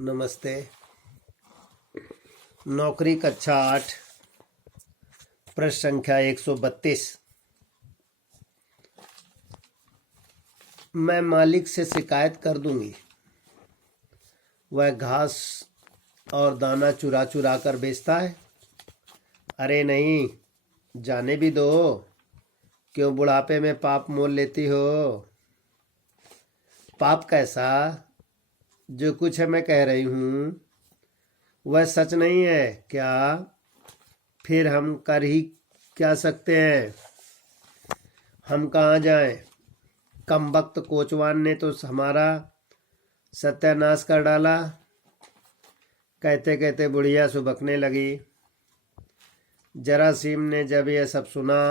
नमस्ते। नौकरी कक्षा 8 प्रश्न संख्या 132। मैं मालिक से शिकायत कर दूंगी, वह घास और दाना चुरा चुरा कर बेचता है। अरे नहीं, जाने भी दो, क्यों बुढ़ापे में पाप मोल लेती हो। पाप कैसा? जो कुछ है मैं कह रही हूँ वह सच नहीं है क्या? फिर हम कर ही क्या सकते हैं? हम कहाँ जाएं? कमबख्त कोचवान ने तो हमारा सत्यानाश कर डाला। कहते कहते बुढ़िया सुबकने लगी। जरासीम ने जब यह सब सुना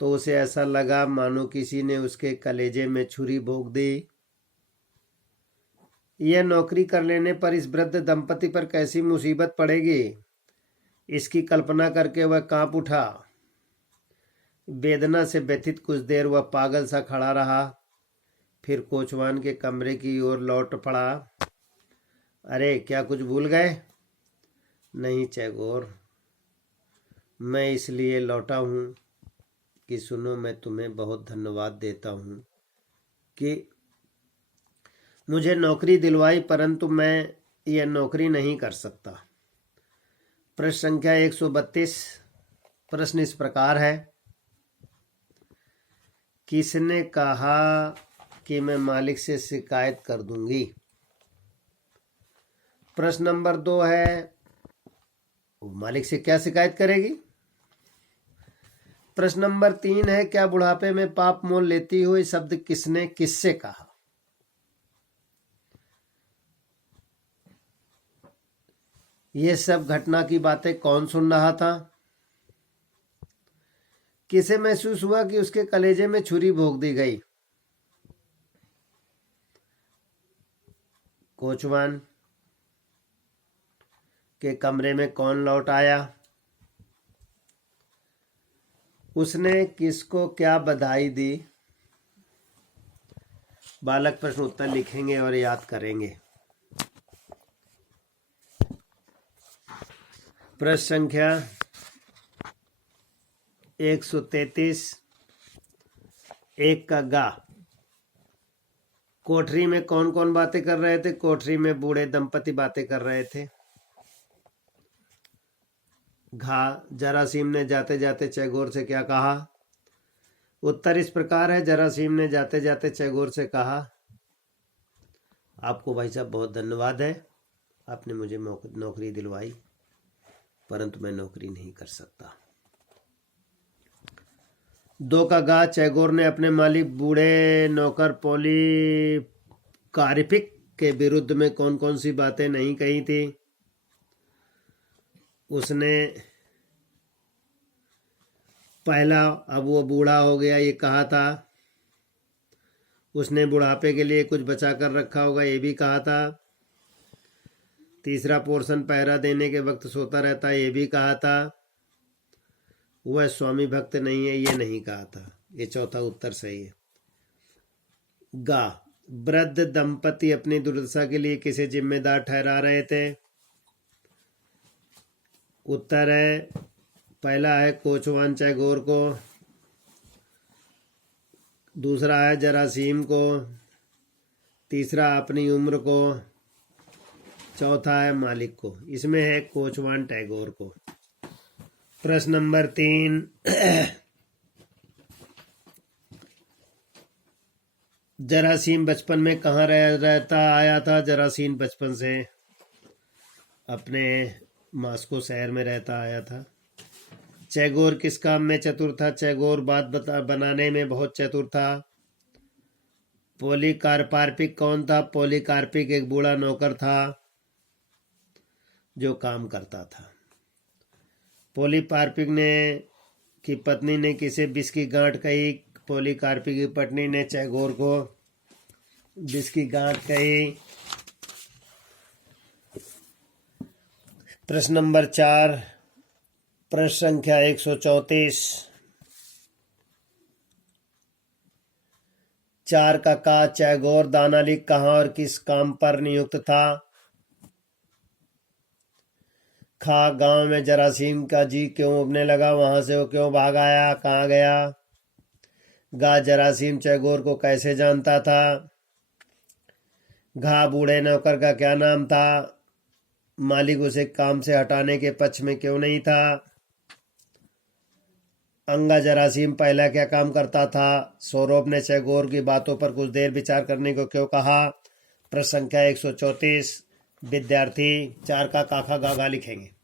तो उसे ऐसा लगा मानो किसी ने उसके कलेजे में छुरी भोंक दी। यह नौकरी कर लेने पर इस वृद्ध दंपति पर कैसी मुसीबत पड़ेगी, इसकी कल्पना करके वह कांप उठा। वेदना से व्यथित कुछ देर वह पागल सा खड़ा रहा, फिर कोचवान के कमरे की ओर लौट पड़ा। अरे क्या कुछ भूल गए? नहीं चैगोर, मैं इसलिए लौटा हूँ कि सुनो, मैं तुम्हें बहुत धन्यवाद देता हूँ कि मुझे नौकरी दिलवाई, परंतु मैं यह नौकरी नहीं कर सकता। प्रश्न संख्या 132। प्रश्न इस प्रकार है, किसने कहा कि मैं मालिक से शिकायत कर दूंगी? प्रश्न नंबर 2 है, मालिक से क्या शिकायत करेगी? प्रश्न नंबर 3 है, क्या बुढ़ापे में पाप मोल लेती हो? ये शब्द किसने किससे कहा? ये सब घटना की बातें कौन सुन रहा था? किसे महसूस हुआ कि उसके कलेजे में छुरी भोंक दी गई? कोचवान के कमरे में कौन लौट आया? उसने किसको क्या बधाई दी? बालक प्रश्न उत्तर लिखेंगे और याद करेंगे। प्रश्न संख्या 133। एक का गा। कोठरी में कौन कौन बातें कर रहे थे? कोठरी में बूढ़े दंपति बातें कर रहे थे। घा। जरासीम ने जाते जाते चैगोर से क्या कहा? उत्तर इस प्रकार है, जरासीम ने जाते जाते चैगोर से कहा, आपको भाई साहब बहुत धन्यवाद है, आपने मुझे नौकरी दिलवाई, परंतु मैं नौकरी नहीं कर सकता। 2 का गा। चैगोर ने अपने मालिक बूढ़े नौकर पॉलीकार्पिक के विरुद्ध में कौन कौन सी बातें नहीं कही थी? उसने पहला, अब वो बूढ़ा हो गया ये कहा था। उसने बुढ़ापे के लिए कुछ बचा कर रखा होगा ये भी कहा था। तीसरा पोर्शन पहरा देने के वक्त सोता रहता है ये भी कहा था। वह स्वामी भक्त नहीं है ये नहीं कहा था। ये चौथा उत्तर सही है। गा। वृद्ध दंपति अपनी दुर्दशा के लिए किसे जिम्मेदार ठहरा रहे थे? उत्तर है, पहला है कोचवान चैगोर को, दूसरा है जरासीम को, तीसरा अपनी उम्र को, चौथा है मालिक को। इसमें है कोचवान टैगोर को। प्रश्न नंबर 3। जरासीम बचपन में कहाँ रहता आया था? जरासीम बचपन से अपने मास्को शहर में रहता आया था। चैगोर किस काम में चतुर था? चैगोर बात बनाने में बहुत चतुर था। पॉलीकार्पिक कौन था? पॉलीकार्पिक एक बूढ़ा नौकर था जो काम करता था। पॉलीकार्पिक ने की पत्नी ने किसे विष की गांठ कही? पॉलीकार्पिक की पत्नी ने चैगोर को विष की गांठ कही। प्रश्न नंबर 4। प्रश्न संख्या 134। 4 का चैगोर दानाली कहाँ और किस काम पर नियुक्त था? खा गांव में जरासीम का जी क्यों उबने लगा, वहां से वो क्यों भाग आया, कहाँ गया। गा जरासीम चैगोर को कैसे जानता था। घा बूढ़े नौकर का क्या नाम था, मालिक उसे काम से हटाने के पक्ष में क्यों नहीं था। अंगा जरासीम पहला क्या काम करता था। सौरभ ने चैगोर की बातों पर कुछ देर विचार करने को क्यों कहा। प्रश्न संख्या 134। विद्यार्थी 4 का काखा गागा लिखेंगे।